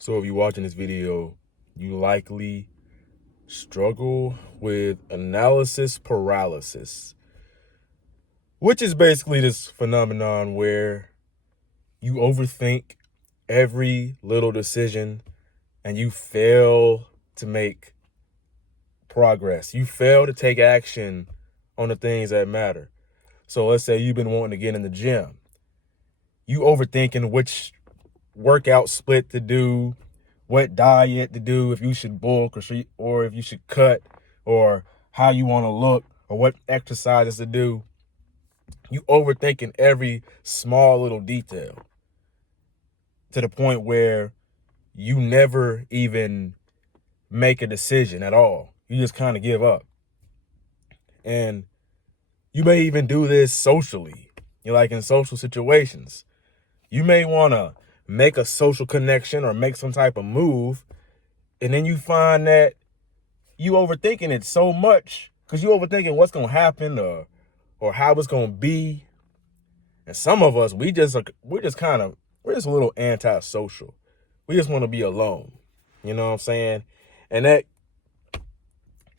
So if you're watching this video, you likely struggle with analysis paralysis, which is basically this phenomenon where you overthink every little decision and you fail to make progress. You fail to take action on the things that matter. So let's say you've been wanting to get in the gym. You overthinking which workout split to do, what diet to do, if you should bulk or if you should cut, or how you want to look, or what exercises to do. You overthinking every small little detail to the point where you never even make a decision at all. You just kind of give up. And you may even do this socially. You're like in social situations. You may want to make a social connection or make some type of move, and then you find that you overthinking it so much because you overthinking what's going to happen or how it's going to be. And some of us, we're just a little antisocial. We just want to be alone. You know what I'm saying? And that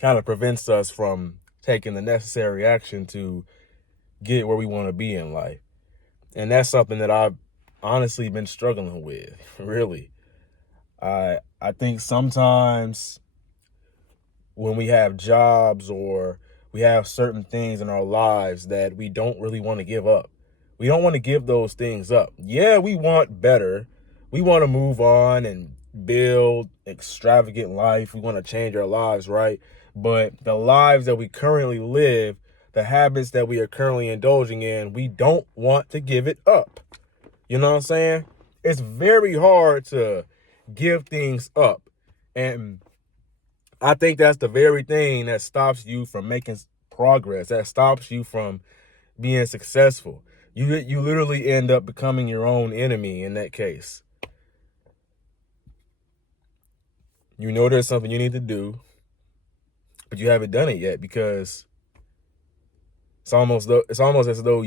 kind of prevents us from taking the necessary action to get where we want to be in life. And that's something that I've honestly been struggling with, really. I think sometimes when we have jobs or we have certain things in our lives that we don't really want to give up. We don't want to give those things up. Yeah, we want better. We want to move on and build extravagant life. We want to change our lives, right? But the lives that we currently live, the habits that we are currently indulging in, we don't want to give it up. You know what I'm saying? It's very hard to give things up. And I think that's the very thing that stops you from making progress, that stops you from being successful. You literally end up becoming your own enemy in that case. You know there's something you need to do, but you haven't done it yet because it's almost as though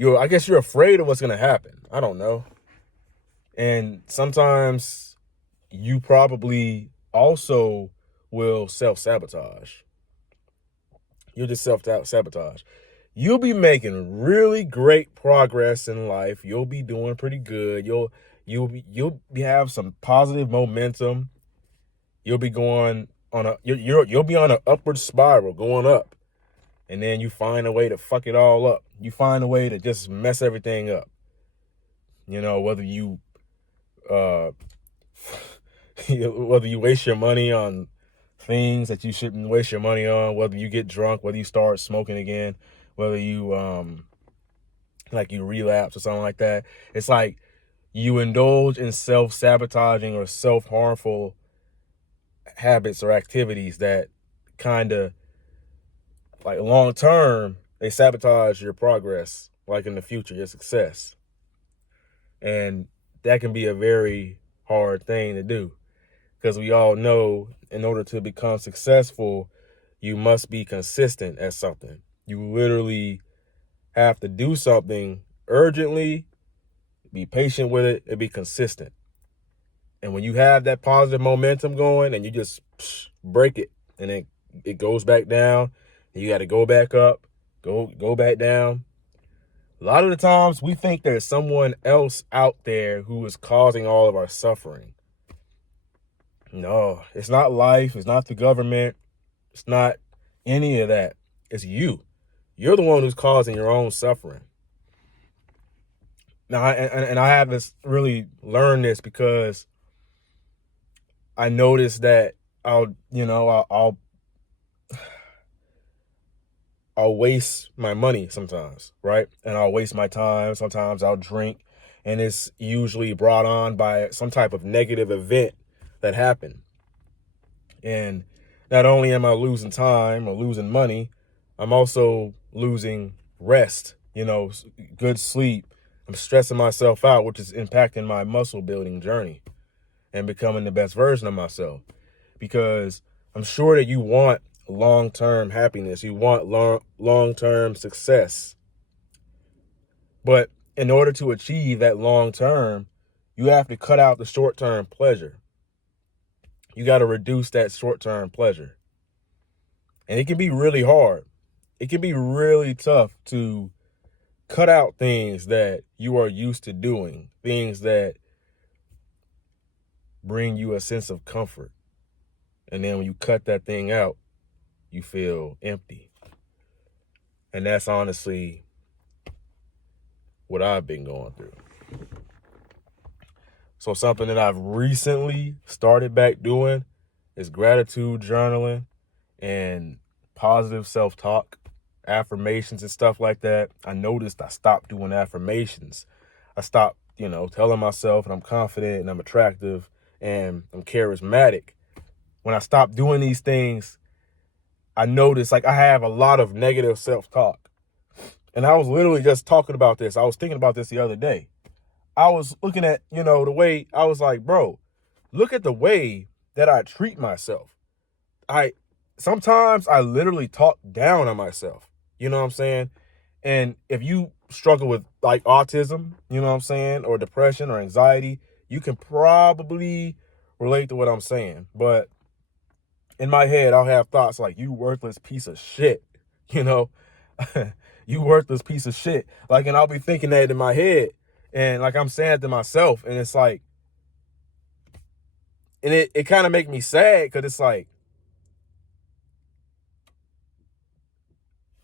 I guess you're afraid of what's going to happen. I don't know. And sometimes you probably also will self-sabotage. You'll just self-sabotage. You'll be making really great progress in life. You'll be doing pretty good. You'll have some positive momentum. You'll be going on you'll be on an upward spiral going up. And then you find a way to fuck it all up. You find a way to just mess everything up. You know, whether you waste your money on things that you shouldn't waste your money on, whether you get drunk, whether you start smoking again, whether you you relapse or something like that. It's like you indulge in self-sabotaging or self-harmful habits or activities that kind of, like, long term, they sabotage your progress, like in the future, your success. And that can be a very hard thing to do because we all know in order to become successful, you must be consistent at something. You literally have to do something urgently, be patient with it, and be consistent. And when you have that positive momentum going and you just break it and then it goes back down, and you got to go back up, go back down. A lot of the times we think there's someone else out there who is causing all of our suffering. No, it's not life. It's not the government. It's not any of that. It's you. You're the one who's causing your own suffering. Now, I haven't really learned this because I noticed that I'll waste my money sometimes, right? And I'll waste my time. Sometimes I'll drink, and it's usually brought on by some type of negative event that happened. And not only am I losing time or losing money, I'm also losing rest, good sleep. I'm stressing myself out, which is impacting my muscle building journey and becoming the best version of myself. Because I'm sure that you want long-term happiness. You want long-term success. But in order to achieve that long-term, you have to cut out the short-term pleasure. You got to reduce that short-term pleasure. And it can be really hard. It can be really tough to cut out things that you are used to doing, things that bring you a sense of comfort. And then when you cut that thing out, you feel empty. And that's honestly what I've been going through. So something that I've recently started back doing is gratitude journaling and positive self-talk, affirmations and stuff like that. I noticed I stopped doing affirmations. I stopped, telling myself that I'm confident and I'm attractive and I'm charismatic. When I stopped doing these things, I noticed I have a lot of negative self-talk. And I was literally just talking about this. I was thinking about this the other day. I was looking at, the way I was like, bro, look at the way that I treat myself. Sometimes I literally talk down on myself. You know what I'm saying? And if you struggle with autism, you know what I'm saying, or depression or anxiety, you can probably relate to what I'm saying. But in my head, I'll have thoughts like, you worthless piece of shit, you worthless piece of shit. And I'll be thinking that in my head. And I'm saying it to myself. And it's and it kind of make me sad because it's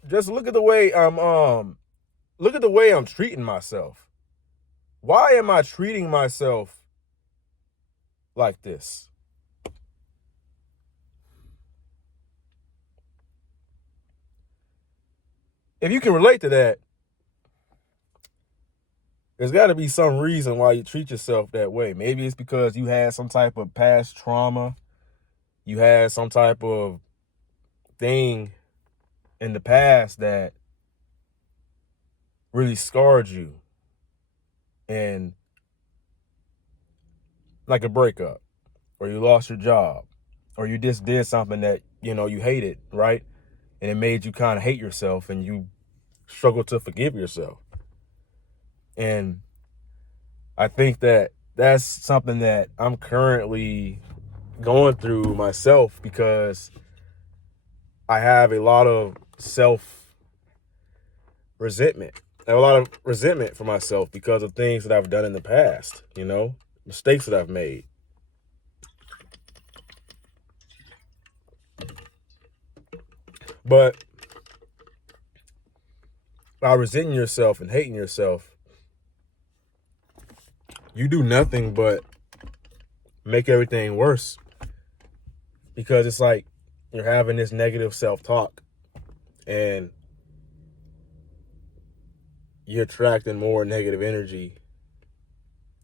just look at the way I'm treating myself. Why am I treating myself like this? If you can relate to that, there's got to be some reason why you treat yourself that way. Maybe it's because you had some type of past trauma. You had some type of thing in the past that really scarred you. And like a breakup, or you lost your job, or you just did something that, you hated, right? And it made you kind of hate yourself and you struggle to forgive yourself. And I think that that's something that I'm currently going through myself because I have a lot of resentment. I have a lot of resentment for myself because of things that I've done in the past, mistakes that I've made. But by resenting yourself and hating yourself, you do nothing but make everything worse. Because it's you're having this negative self-talk and you're attracting more negative energy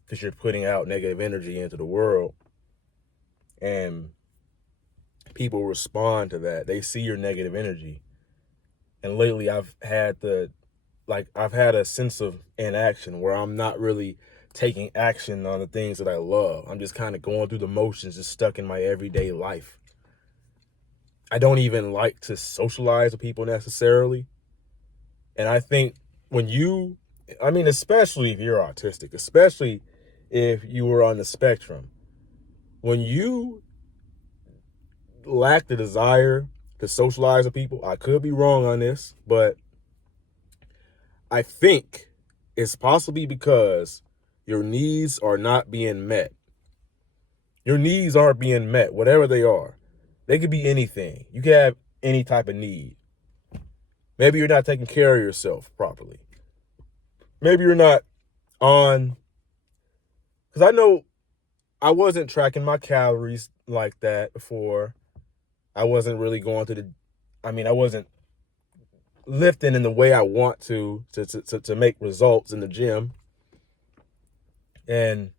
because you're putting out negative energy into the world. And people respond to that. They see your negative energy. And lately I've had a sense of inaction where I'm not really taking action on the things that I love. I'm just kind of going through the motions, just stuck in my everyday life. I don't even like to socialize with people necessarily. And I think especially if you're autistic, especially if you were on the spectrum, when you lack the desire to socialize with people, I could be wrong on this, but I think it's possibly because your needs are not being met. Your needs aren't being met, whatever they are. They could be anything. You can have any type of need. Maybe you're not taking care of yourself properly. Maybe you're not on, because I know I wasn't tracking my calories like that before. I wasn't really going to I wasn't lifting in the way I want to make results in the gym. And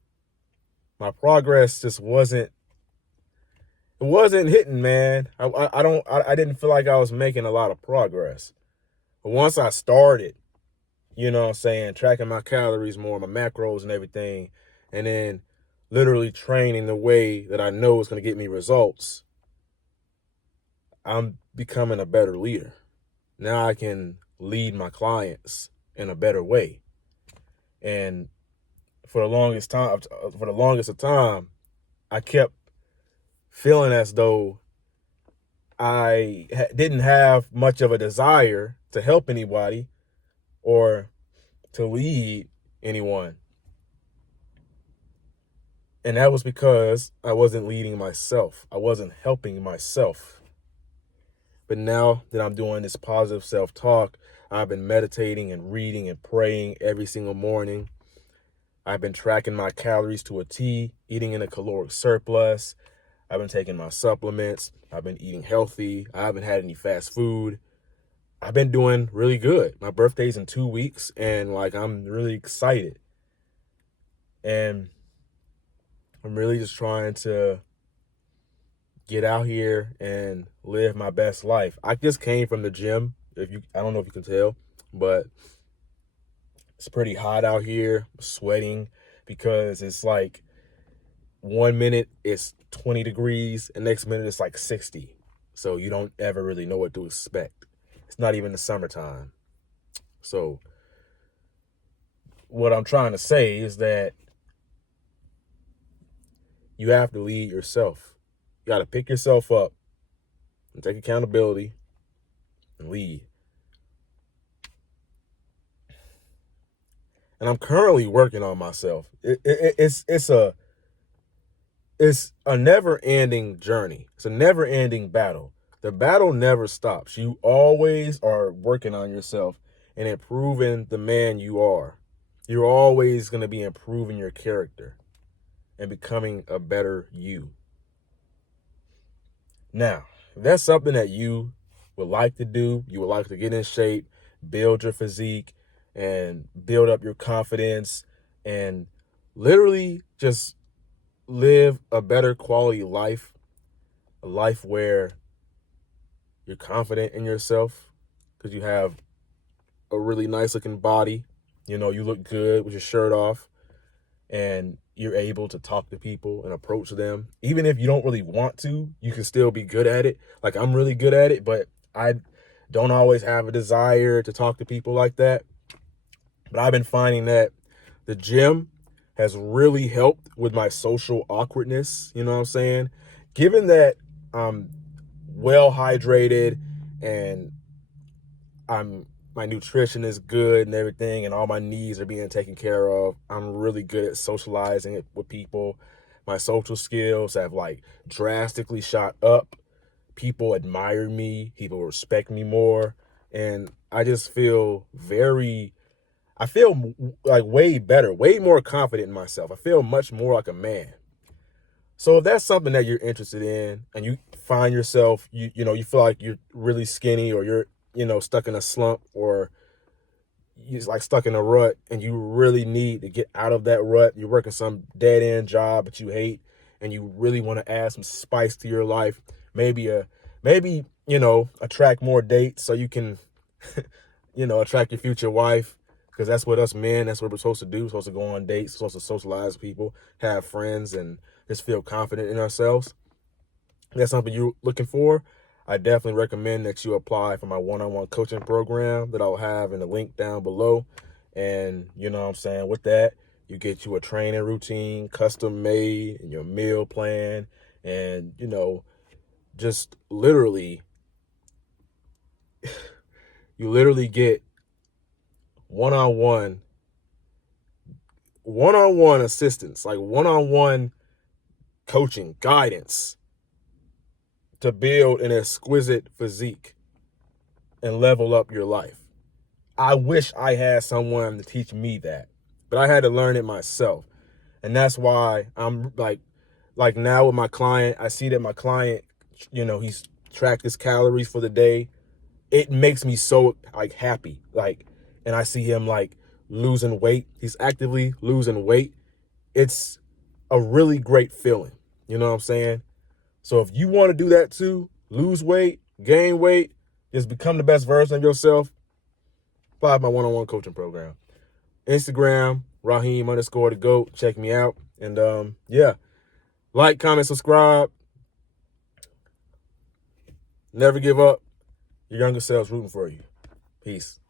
my progress just wasn't hitting, man. I didn't feel like I was making a lot of progress. But once I started, tracking my calories more, my macros and everything, and then literally training the way that I know is going to get me results, I'm becoming a better leader. Now I can lead my clients in a better way. And for the longest of time, I kept feeling as though I didn't have much of a desire to help anybody or to lead anyone. And that was because I wasn't leading myself. I wasn't helping myself. But now that I'm doing this positive self-talk, I've been meditating and reading and praying every single morning. I've been tracking my calories to a T, eating in a caloric surplus. I've been taking my supplements. I've been eating healthy. I haven't had any fast food. I've been doing really good. My birthday's in 2 weeks, and I'm really excited. And I'm really just trying to get out here and live my best life. I just came from the gym. I don't know if you can tell, but it's pretty hot out here. I'm sweating because it's like 1 minute it's 20 degrees and next minute it's like 60. So you don't ever really know what to expect. It's not even the summertime. So what I'm trying to say is that you have to lead yourself. You got to pick yourself up and take accountability and lead. And I'm currently working on myself. It's a never-ending journey. It's a never-ending battle. The battle never stops. You always are working on yourself and improving the man you are. You're always going to be improving your character and becoming a better you. Now, if that's something that you would like to do, you would like to get in shape, build your physique, and build up your confidence, and literally just live a better quality life, a life where you're confident in yourself because you have a really nice looking body. You look good with your shirt off, and you're able to talk to people and approach them. Even if you don't really want to, you can still be good at it. Like, I'm really good at it, but I don't always have a desire to talk to people like that. But I've been finding that the gym has really helped with my social awkwardness. You know what I'm saying? Given that I'm well hydrated and my nutrition is good and everything, and all my needs are being taken care of, I'm really good at socializing with people. My social skills have drastically shot up. People admire me. People respect me more. And I just feel way better, way more confident in myself. I feel much more like a man. So if that's something that you're interested in and you find yourself, you feel like you're really skinny, or you're, stuck in a slump, or you're stuck in a rut and you really need to get out of that rut, you're working some dead end job that you hate and you really want to add some spice to your life, maybe attract more dates so you can, attract your future wife. Because that's what us men, that's what we're supposed to do. We're supposed to go on dates, supposed to socialize with people, have friends, and just feel confident in ourselves. If that's something you're looking for, I definitely recommend that you apply for my one-on-one coaching program that I'll have in the link down below. And with that, you get you a training routine, custom made, and your meal plan, and, just literally, you literally get one-on-one assistance, one-on-one coaching, guidance to build an exquisite physique and level up your life. I wish I had someone to teach me that, but I had to learn it myself. And that's why I'm like now with my client, I see that my client, he's tracked his calories for the day. It makes me so happy. And I see him losing weight. He's actively losing weight. It's a really great feeling. You know what I'm saying? So if you want to do that too, lose weight, gain weight, just become the best version of yourself, apply my one-on-one coaching program. Instagram, Raheem_the GOAT. Check me out. And yeah, like, comment, subscribe. Never give up. Your younger self's rooting for you. Peace.